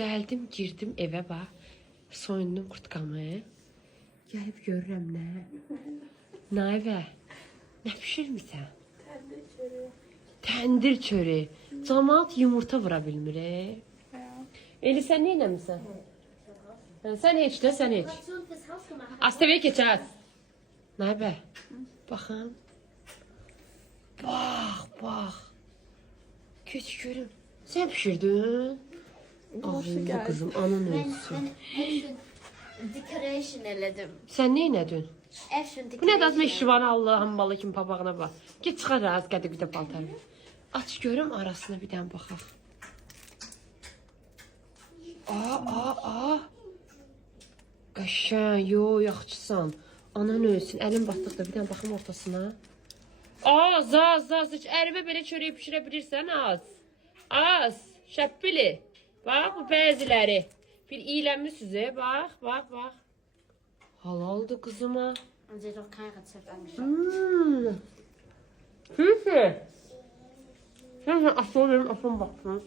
Gəldim, girdim evə bax. Soyundum kurtkamı. Gəlib görürəm nə? Nayvə, nə pişirmisən? Təndir çörəyi. Təndir çörəyi. Camaat yumurta vura bilmir. Eli sən nə eləmisən? Sən heç də, sən heç. Astəvəyə keçər. Nayvə, baxın. Bax. Keç görüm. Sən pişirdin? Ağzında kızım, anan ölsün. Decoration elədim. Sən nə elədin? Action Bu nə decoration. daz meşribanı Allah'ın balı kimi papağına bax. Get çıxar az qədə-güdə paltarı. Aç görüm arasına bir dənə baxaq. Aa. Qəşəng, yaxşısan. Anan ölsün, əlim batdıqda bir dənə baxım ortasına. Az, heç ərimə belə çörək pişirə bilirsən az. Şəppili. Bax, bu bəziləri. Bir iylənmisiniz, bax. Halaldır qızıma. Ancaq o kein Rezept angeschaut. Süße. Sen asıl benim asıl baksın.